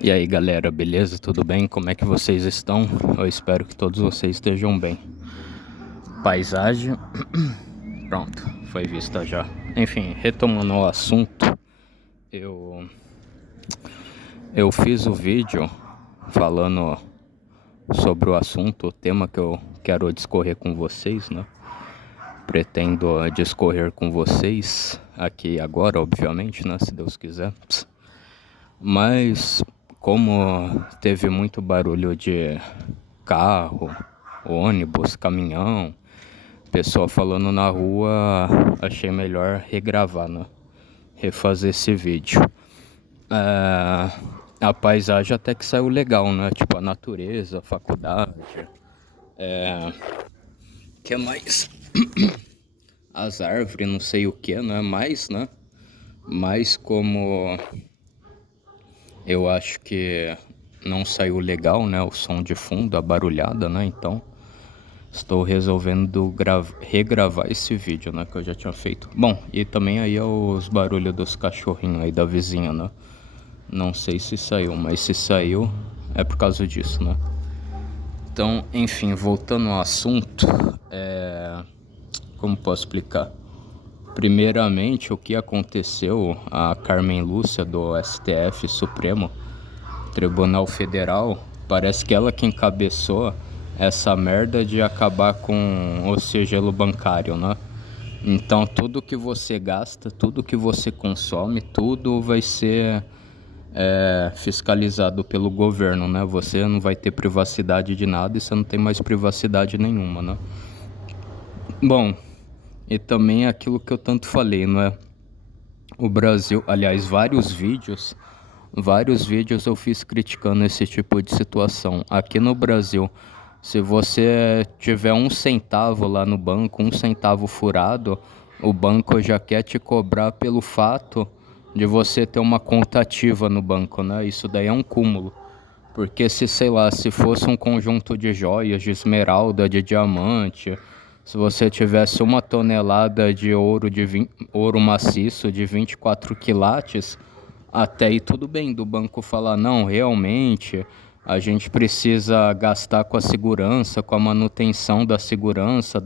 E aí galera, beleza? Tudo bem? Como é que vocês estão? Eu espero que todos vocês estejam bem. Paisagem, pronto, foi vista já. Enfim, retomando o assunto, eu, eu fiz o vídeo falando sobre o assunto, o tema que eu quero discorrer com vocês, né? Pretendo discorrer com vocês aqui agora, obviamente, né? Se Deus quiser. Mas como teve muito barulho de carro, ônibus, caminhão, pessoal falando na rua, achei melhor regravar, né? Refazer esse vídeo. A paisagem até que saiu legal, né? Tipo a natureza, a faculdade. Que mais? As árvores, não sei o que, né? Mais, né? Mas como eu acho que não saiu legal, né? O som de fundo, a barulhada, né? Então estou resolvendo regravar esse vídeo, né? Que eu já tinha feito. Bom, e também aí os barulhos dos cachorrinhos aí da vizinha, né? Não sei se saiu, mas se saiu é por causa disso, né? Então, enfim, voltando ao assunto, como posso explicar? Primeiramente, o que aconteceu, a Carmen Lúcia do STF Supremo, Tribunal Federal, parece que ela que encabeçou essa merda de acabar com o sigilo bancário, né? Então tudo que você gasta, tudo que você consome, tudo vai ser fiscalizado pelo governo, né? Você não vai ter privacidade de nada e você não tem mais privacidade nenhuma, né? Bom, e também aquilo que eu tanto falei, não é? O Brasil, aliás, vários vídeos eu fiz criticando esse tipo de situação. Aqui no Brasil, se você tiver um centavo lá no banco, um centavo furado, o banco já quer te cobrar pelo fato de você ter uma conta ativa no banco, né? Isso daí é um cúmulo. Porque se, sei lá, se fosse um conjunto de joias, de esmeralda, de diamante, se você tivesse 1 tonelada de ouro, ouro maciço de 24 quilates, até aí tudo bem do banco falar, não, realmente a gente precisa gastar com a segurança, com a manutenção da segurança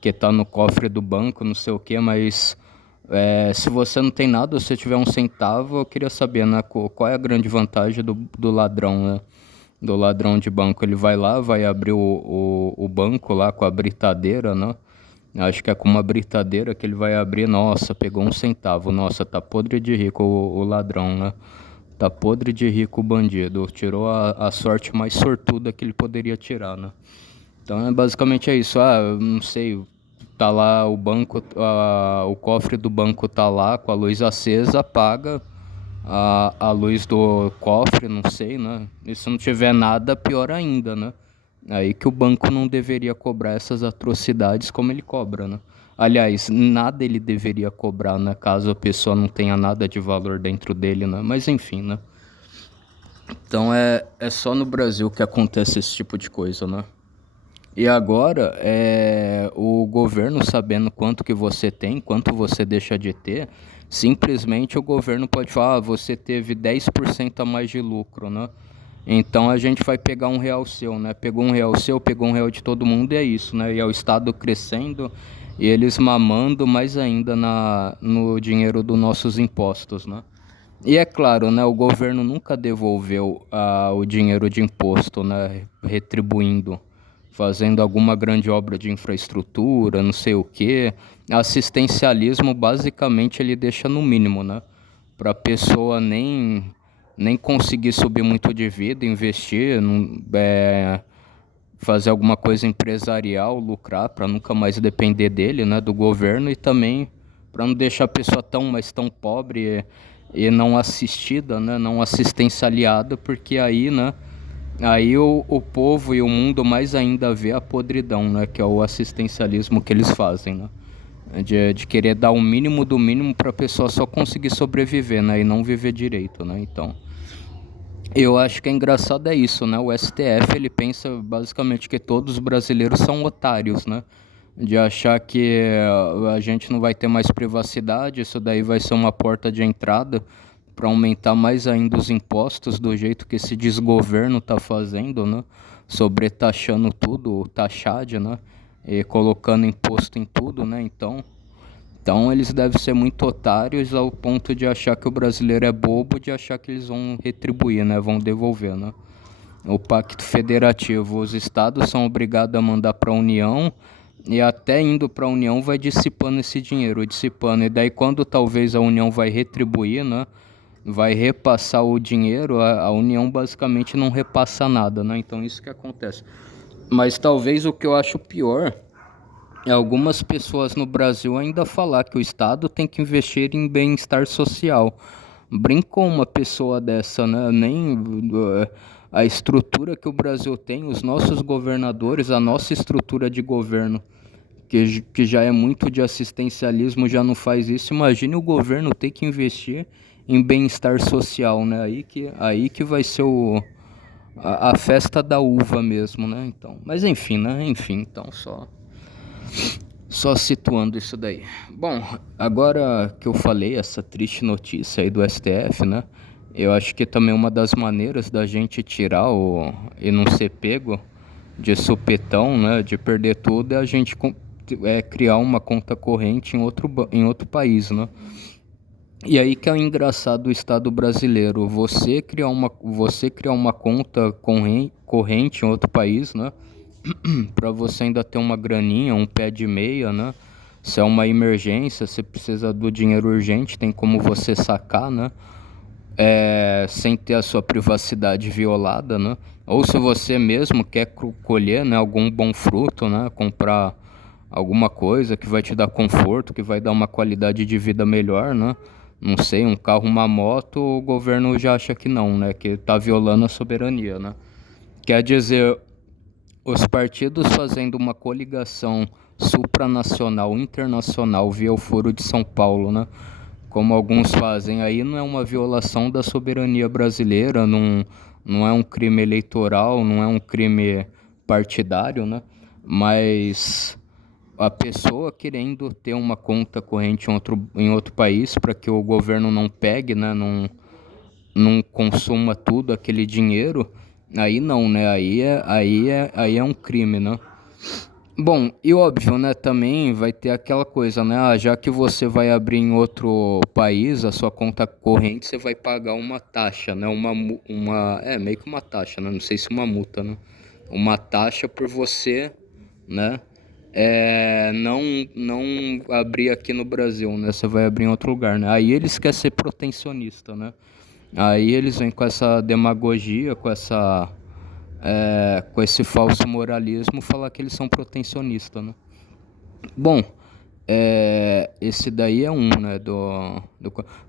que está no cofre do banco, não sei o que, mas se você não tem nada, se você tiver um centavo, eu queria saber, né, qual é a grande vantagem do ladrão, né? Do ladrão de banco. Ele vai lá, vai abrir o banco lá com a britadeira, né? Acho que é com uma britadeira que ele vai abrir. Nossa, pegou um centavo. Nossa, tá podre de rico o ladrão, né? Tá podre de rico o bandido. Tirou a sorte mais sortuda que ele poderia tirar, né? Então basicamente é isso. Não sei, tá lá o banco, o cofre do banco tá lá com a luz acesa, apaga a luz do cofre, não sei, né? E se não tiver nada, pior ainda, né? Aí que o banco não deveria cobrar essas atrocidades como ele cobra, né? Aliás, nada ele deveria cobrar, né? Caso a pessoa não tenha nada de valor dentro dele, né? Mas enfim, né? Então é só no Brasil que acontece esse tipo de coisa, né? E agora, o governo sabendo quanto que você tem, quanto você deixa de ter, simplesmente o governo pode falar, você teve 10% a mais de lucro, né? Então a gente vai pegar R$ 1 seu, né? Pegou R$ 1 seu, pegou R$ 1 de todo mundo e é isso, né? E é o Estado crescendo e eles mamando mais ainda no dinheiro dos nossos impostos, né? E é claro, né? O governo nunca devolveu o dinheiro de imposto, né? Retribuindo, fazendo alguma grande obra de infraestrutura, não sei o quê. Assistencialismo, basicamente, ele deixa no mínimo, né? Para a pessoa nem conseguir subir muito de vida, investir, fazer alguma coisa empresarial, lucrar, para nunca mais depender dele, né? Do governo e também para não deixar a pessoa tão pobre e não assistida, né? Não assistencializada, porque aí, né? Aí o povo e o mundo mais ainda vê a podridão, né? Que é o assistencialismo que eles fazem, né? De querer dar o mínimo do mínimo para a pessoa só conseguir sobreviver, né? E não viver direito, né? Então, eu acho que é engraçado é isso, né? O STF, ele pensa basicamente que todos os brasileiros são otários, né? De achar que a gente não vai ter mais privacidade, isso daí vai ser uma porta de entrada para aumentar mais ainda os impostos do jeito que esse desgoverno está fazendo, né? Sobretaxando tudo, o taxade, né? E colocando imposto em tudo, né? Então eles devem ser muito otários ao ponto de achar que o brasileiro é bobo, de achar que eles vão retribuir, né? Vão devolver, né? O Pacto Federativo, os estados são obrigados a mandar para a União e até indo para a União vai dissipando esse dinheiro, dissipando. E daí quando talvez a União vai retribuir, né? Vai repassar o dinheiro, a União basicamente não repassa nada, né? Então isso que acontece. Mas talvez o que eu acho pior é algumas pessoas no Brasil ainda falar que o Estado tem que investir em bem-estar social. Brincou uma pessoa dessa, né? Nem a estrutura que o Brasil tem, os nossos governadores, a nossa estrutura de governo, que já é muito de assistencialismo, já não faz isso. Imagine o governo ter que investir em bem-estar social, né? Aí que vai ser a festa da uva mesmo, né? Então, mas enfim, né? Enfim, então só situando isso daí. Bom, agora que eu falei essa triste notícia aí do STF, né? Eu acho que também uma das maneiras da gente tirar e não ser pego de supetão, né? De perder tudo, é a gente criar uma conta corrente em outro país, né? E aí que é o engraçado do Estado brasileiro. Você criar uma conta corrente em outro país, né? Para você ainda ter uma graninha, um pé de meia, né? Se é uma emergência, você precisa do dinheiro urgente, tem como você sacar, né? Sem ter a sua privacidade violada, né? Ou se você mesmo quer colher, né, algum bom fruto, né? Comprar alguma coisa que vai te dar conforto, que vai dar uma qualidade de vida melhor, né? Não sei, um carro, uma moto, o governo já acha que não, né? Que tá violando a soberania, né? Quer dizer, os partidos fazendo uma coligação supranacional, internacional, via o Foro de São Paulo, né? Como alguns fazem, aí não é uma violação da soberania brasileira, não é um crime eleitoral, não é um crime partidário, né? Mas a pessoa querendo ter uma conta corrente em outro país para que o governo não pegue, né? Não consuma tudo aquele dinheiro, aí não, né? Aí é um crime, né? Bom, e óbvio, né, também vai ter aquela coisa, né? Já que você vai abrir em outro país a sua conta corrente, você vai pagar uma taxa, né? Meio que uma taxa, né? Não sei se uma multa, né? Uma taxa por você, né? Não abrir aqui no Brasil, né? Você vai abrir em outro lugar, né? Aí eles querem ser protecionista, né? Aí eles vêm com essa demagogia, com esse falso moralismo, falar que eles são protecionistas, né? Bom, esse daí é um, né,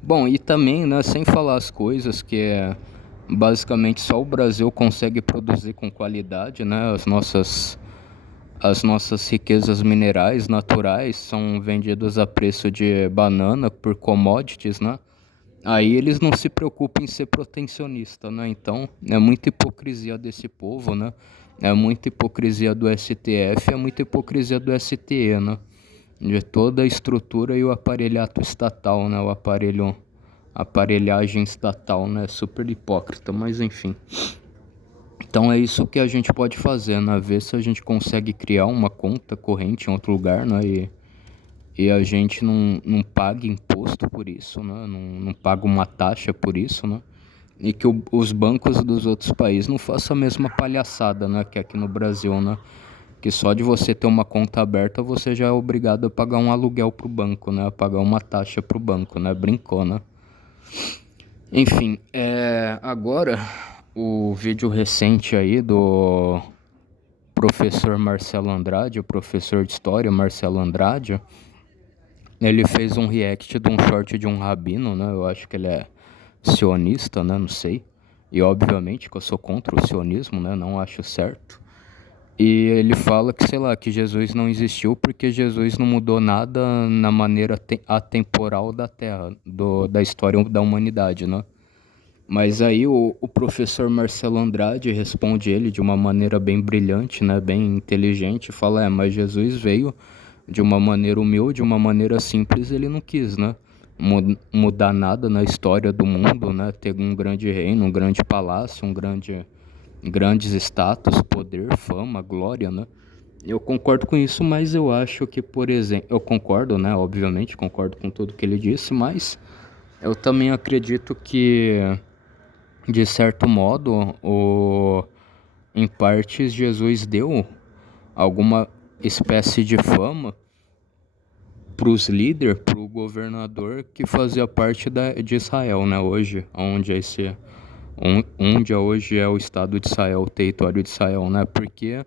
Bom, e também, né, sem falar as coisas que basicamente só o Brasil consegue produzir com qualidade, né? As nossas riquezas minerais naturais são vendidas a preço de banana por commodities, né? Aí eles não se preocupam em ser protecionista, né? Então, é muita hipocrisia desse povo, né? É muita hipocrisia do STF, é muita hipocrisia do STE, né? De toda a estrutura e o aparelhato estatal, né? Aparelhagem estatal, né? Super hipócrita, mas enfim. Então é isso que a gente pode fazer, né? Ver se a gente consegue criar uma conta corrente em outro lugar, né? E a gente não paga imposto por isso, né? Não paga uma taxa por isso, né? E que os bancos dos outros países não façam a mesma palhaçada, né? Que aqui no Brasil, né? Que só de você ter uma conta aberta você já é obrigado a pagar um aluguel pro banco, né? A pagar uma taxa pro banco, né? Brincou, né? Enfim, agora o vídeo recente aí do professor Marcelo Andrade, o professor de história Marcelo Andrade, ele fez um react de um short de um rabino, né? Eu acho que ele é sionista, né? Não sei. E obviamente que eu sou contra o sionismo, né? Não acho certo. E ele fala que, sei lá, que Jesus não existiu porque Jesus não mudou nada na maneira atemporal da Terra, da história da humanidade, né? Mas aí o professor Marcelo Andrade responde ele de uma maneira bem brilhante, né? Bem inteligente, fala, mas Jesus veio de uma maneira humilde, de uma maneira simples, ele não quis, né? mudar nada na história do mundo, né? Ter um grande reino, um grande palácio, grandes status, poder, fama, glória, né? Eu concordo com isso, mas eu acho que, por exemplo, eu concordo, né? Obviamente, concordo com tudo que ele disse, mas eu também acredito que, de certo modo, em partes, Jesus deu alguma espécie de fama para os líderes, para o governador que fazia parte de Israel, né? Hoje, onde hoje é o Estado de Israel, o território de Israel, né? Porque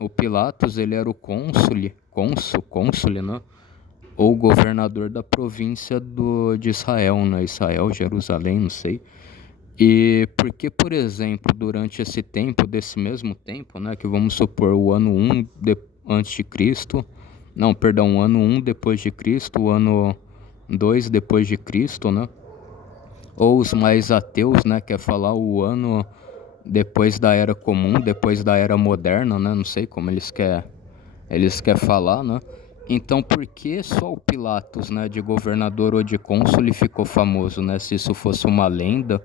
o Pilatos, ele era o cônsule, né? Ou governador da província de Israel, né? Israel, Jerusalém, não sei. E porque, por exemplo, durante esse tempo, desse mesmo tempo, né? Que vamos supor o ano 1 antes de Cristo, não, perdão, o ano 1 depois de Cristo, o ano 2 depois de Cristo, né? Ou os mais ateus, né? Quer falar o ano depois da Era Comum, depois da Era Moderna, né? Não sei como eles querem falar, né? Então, por que só o Pilatos, né, de governador ou de cônsul, ficou famoso, né? Se isso fosse uma lenda,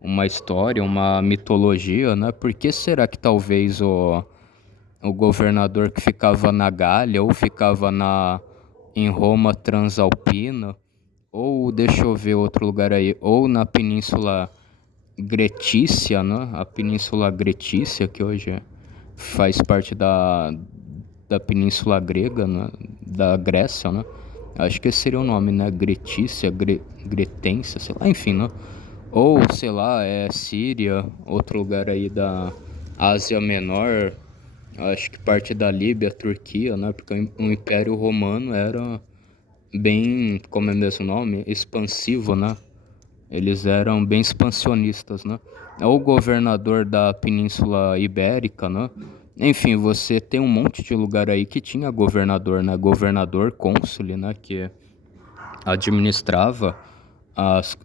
uma história, uma mitologia, né? Por que será que talvez o governador que ficava na Gália ou ficava em Roma Transalpina, ou deixa eu ver outro lugar aí, ou na Península Gretícia, né? A Península Gretícia, que hoje faz parte da Península Grega, né? Da Grécia, né? Acho que esse seria o nome, né? Gretícia, Gretência, sei lá, enfim, né? Ou, sei lá, Síria, outro lugar aí da Ásia Menor, acho que parte da Líbia, Turquia, né? Porque o Império Romano era bem, como é mesmo o nome? Expansivo, né? Eles eram bem expansionistas, né? Ou o governador da Península Ibérica, né? Enfim, você tem um monte de lugar aí que tinha governador, né? Governador, cônsule, né? Que administrava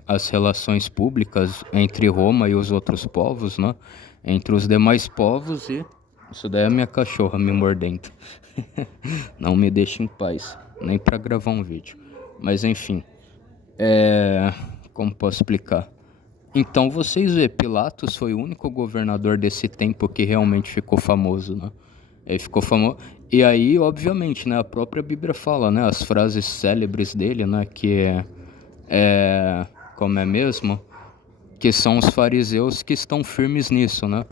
as relações públicas entre Roma e os outros povos, né? Entre os demais povos e... Isso daí é a minha cachorra me mordendo. Não me deixa em paz, nem para gravar um vídeo. Mas enfim, como posso explicar? Então vocês vê, Pilatos foi o único governador desse tempo que realmente ficou famoso, né? Ele ficou famoso. E aí, obviamente, né? A própria Bíblia fala, né? As frases célebres dele, né? Como é mesmo? Que são os fariseus que estão firmes nisso, né?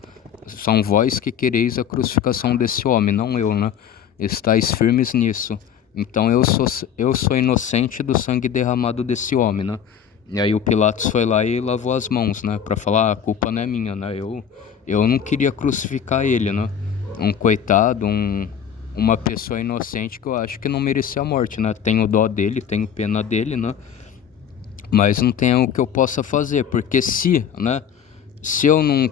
São vós que quereis a crucificação desse homem, não eu, né? Estais firmes nisso. Então eu sou inocente do sangue derramado desse homem, né? E aí o Pilatos foi lá e lavou as mãos, né? Pra falar, a culpa não é minha, né? Eu não queria crucificar ele, né? Um coitado, uma pessoa inocente que eu acho que não merecia a morte, né? Tenho dó dele, tenho pena dele, né? Mas não tem o que eu possa fazer, porque se eu não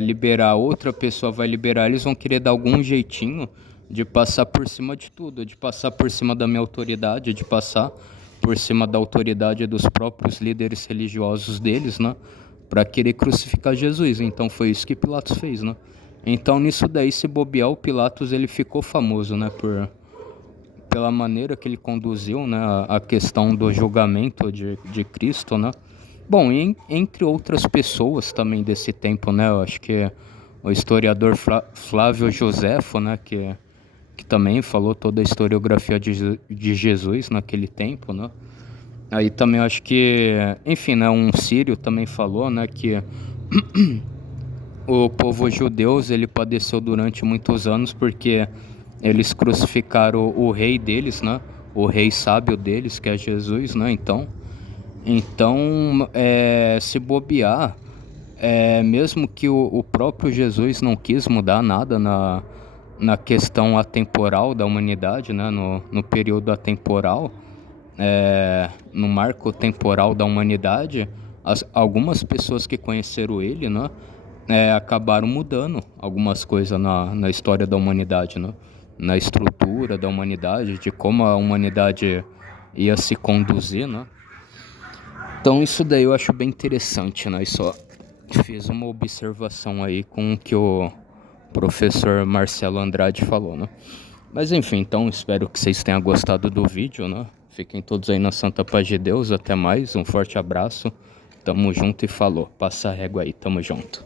liberar, outra pessoa vai liberar, eles vão querer dar algum jeitinho de passar por cima de tudo, de passar por cima da minha autoridade, de passar por cima da autoridade dos próprios líderes religiosos deles, né? Para querer crucificar Jesus. Então foi isso que Pilatos fez, né? Então nisso daí, se bobear, o Pilatos ele ficou famoso, né? Pela maneira que ele conduziu, né, a questão do julgamento de Cristo, né? Bom, entre outras pessoas também desse tempo, né? Eu acho que o historiador Flávio Joséfo, né, que também falou toda a historiografia de Jesus naquele tempo, né? Aí também acho que, enfim, né, um sírio também falou, né, que o povo judeu ele padeceu durante muitos anos porque eles crucificaram o rei deles, né? O rei sábio deles, que é Jesus, né? Então, se bobear, mesmo que o próprio Jesus não quis mudar nada na questão atemporal da humanidade, né? No período atemporal, no marco temporal da humanidade, algumas pessoas que conheceram ele, né? Acabaram mudando algumas coisas na história da humanidade, né? Na estrutura da humanidade, de como a humanidade ia se conduzir, né? Então isso daí eu acho bem interessante, né? E só fiz uma observação aí com o que o professor Marcelo Andrade falou, né? Mas enfim, então espero que vocês tenham gostado do vídeo, né? Fiquem todos aí na santa paz de Deus. Até mais. Um forte abraço. Tamo junto e falou. Passa a régua aí. Tamo junto.